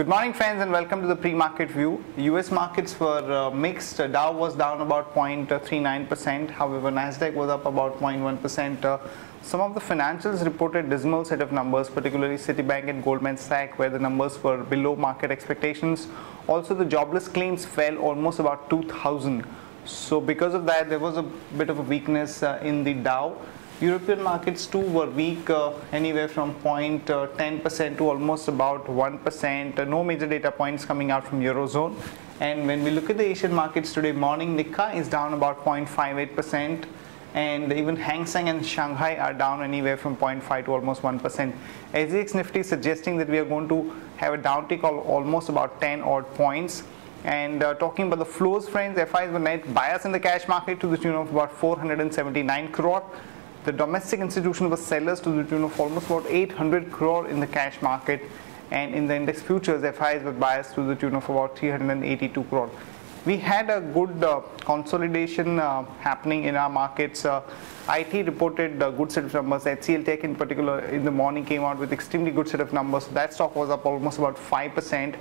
Good morning friends and welcome to the pre-market view. US markets were mixed. Dow was down about 0.39%. However, Nasdaq was up about 0.1%. Some of the financials reported dismal set of numbers, particularly Citibank and Goldman Sachs, where the numbers were below market expectations. Also, the jobless claims fell almost about 2,000. So because of that, there was a bit of a weakness in the Dow. European markets too were weak, anywhere from 0.10% to almost about 1%. No major data points coming out from Eurozone. And when we look at the Asian markets today morning, Nikkei is down about 0.58%. And even Hang Seng and Shanghai are down anywhere from 0.5 to almost 1%. SGX Nifty suggesting that we are going to have a downtick of almost about 10 odd points. And talking about the flows, friends, FIs were net buyers in the cash market to the tune of about 479 crore. The domestic institution was sellers to the tune of almost about 800 crore in the cash market, and in the index futures, FIs were buyers to the tune of about 382 crore. We had a good consolidation happening in our markets. IT reported a good set of numbers. HCL Tech in particular in the morning came out with extremely good set of numbers. That stock was up almost about 5%,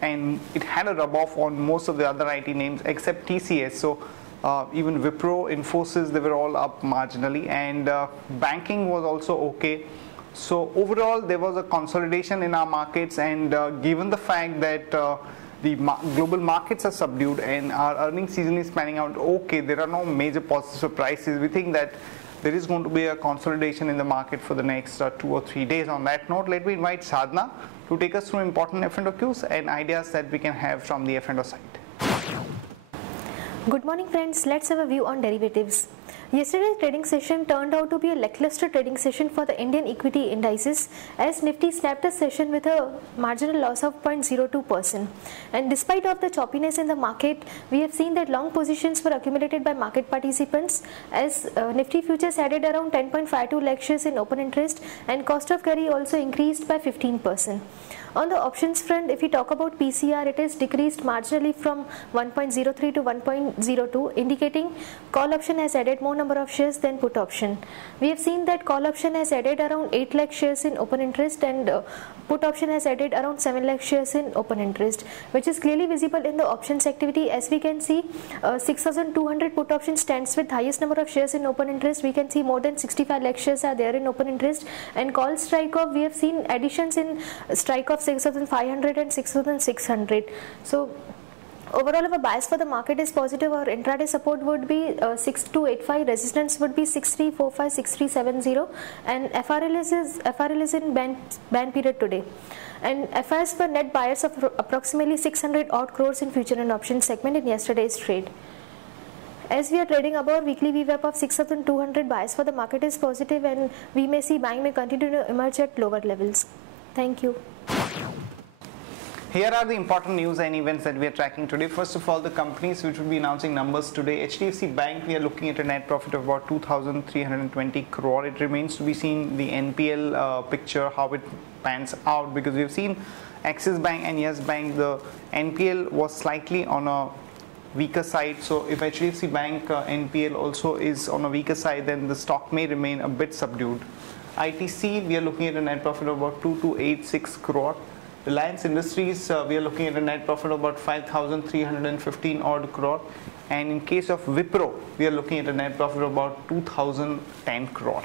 and it had a rub-off on most of the other IT names except TCS. So even Wipro, Infosys, they were all up marginally, and banking was also okay. So overall, there was a consolidation in our markets, and given the fact that the global markets are subdued and our earnings season is panning out okay, there are no major positive surprises. We think that there is going to be a consolidation in the market for the next 2 or 3 days. On that note, let me invite Sadhna to take us through important F&O cues and ideas that we can have from the F&O side. Good morning friends, let's have a view on derivatives. Yesterday's trading session turned out to be a lackluster trading session for the Indian equity indices, as Nifty snapped a session with a marginal loss of 0.02%. And despite of the choppiness in the market, we have seen that long positions were accumulated by market participants, as Nifty futures added around 10.52 lakh shares in open interest, and cost of carry also increased by 15%. On the options front, if we talk about PCR, it has decreased marginally from 1.03 to 1.02, indicating call option has added more number of shares than put option. We have seen that call option has added around 8 lakh shares in open interest, and put option has added around 7 lakh shares in open interest, which is clearly visible in the options activity. As we can see, 6,200 put option stands with highest number of shares in open interest. We can see more than 65 lakh shares are there in open interest, and call strike off, we have seen additions in strike off 6,500 and 6,600. So overall, if a bias for the market is positive, our intraday support would be 6285, resistance would be 6345, 6370, and FRL is in band period today. And FIs were net buyers of approximately 600 odd crores in future and options segment in yesterday's trade. As we are trading above weekly VWAP of 6,200, bias for the market is positive, and we may see buying may continue to emerge at lower levels. Thank you. Here are the important news and events that we are tracking today. First of all, the companies which will be announcing numbers today. HDFC Bank, we are looking at a net profit of about 2,320 crore. It remains to be seen the NPL picture, how it pans out, because we have seen Axis Bank and Yes Bank, the NPL was slightly on a weaker side. So if HDFC Bank NPL also is on a weaker side, then the stock may remain a bit subdued. ITC, we are looking at a net profit of about 2,286 crore. Reliance Industries, we are looking at a net profit of about 5,315 odd crore. And in case of Wipro, we are looking at a net profit of about 2,010 crore.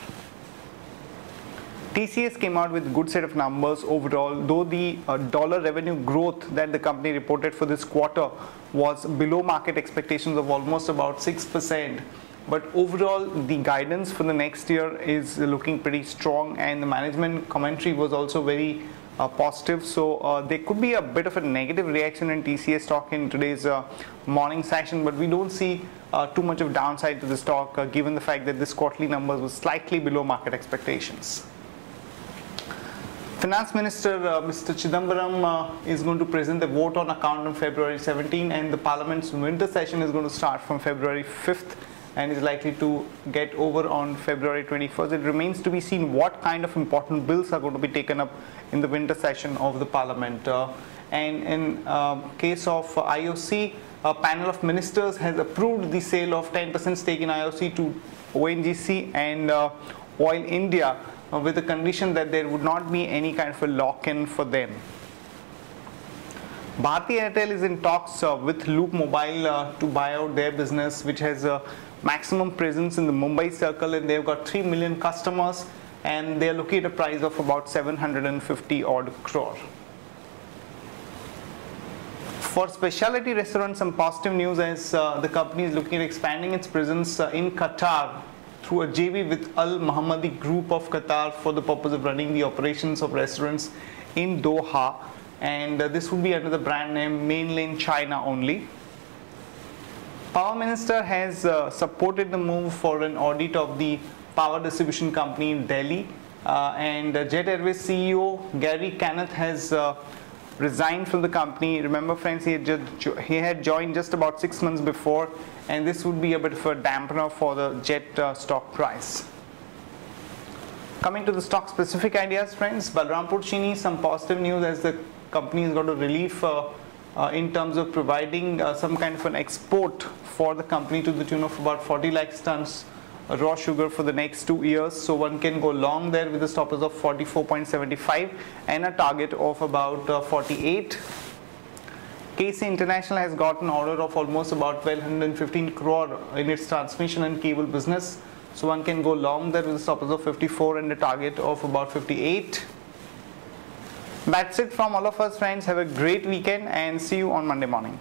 TCS came out with a good set of numbers overall, though the dollar revenue growth that the company reported for this quarter was below market expectations of almost about 6%. But overall, the guidance for the next year is looking pretty strong, and the management commentary was also very positive. So there could be a bit of a negative reaction in TCS stock in today's morning session, but we don't see too much of downside to the stock given the fact that this quarterly numbers was slightly below market expectations. Finance Minister Mr. Chidambaram is going to present the vote on account on February 17, and the Parliament's winter session is going to start from February 5th. And is likely to get over on February 21st. It remains to be seen what kind of important bills are going to be taken up in the winter session of the Parliament. And in case of IOC, a panel of ministers has approved the sale of 10% stake in IOC to ONGC and Oil India with the condition that there would not be any kind of a lock-in for them. Bharti Airtel is in talks with Loop Mobile to buy out their business, which has a maximum presence in the Mumbai circle, and they've got 3 million customers, and they're looking at a price of about 750 odd crore. For specialty restaurants, some positive news as the company is looking at expanding its presence in Qatar through a JV with Al Muhammadi Group of Qatar for the purpose of running the operations of restaurants in Doha, and this would be under the brand name Mainland China only. Power Minister has supported the move for an audit of the power distribution company in Delhi, and Jet Airways CEO Gary Kanath has resigned from the company. Remember friends, he had joined just about 6 months before, and this would be a bit of a dampener for the Jet stock price. Coming to the stock specific ideas friends, Balrampur Chini, some positive news as the company has got a relief in terms of providing some kind of an export for the company to the tune of about 40 lakhs tons raw sugar for the next 2 years. So one can go long there with a stop loss of 44.75 and a target of about 48. KC International has got an order of almost about 1215 crore in its transmission and cable business. So one can go long there with a stop loss of 54 and a target of about 58. That's it from all of us friends. Have a great weekend and see you on Monday morning.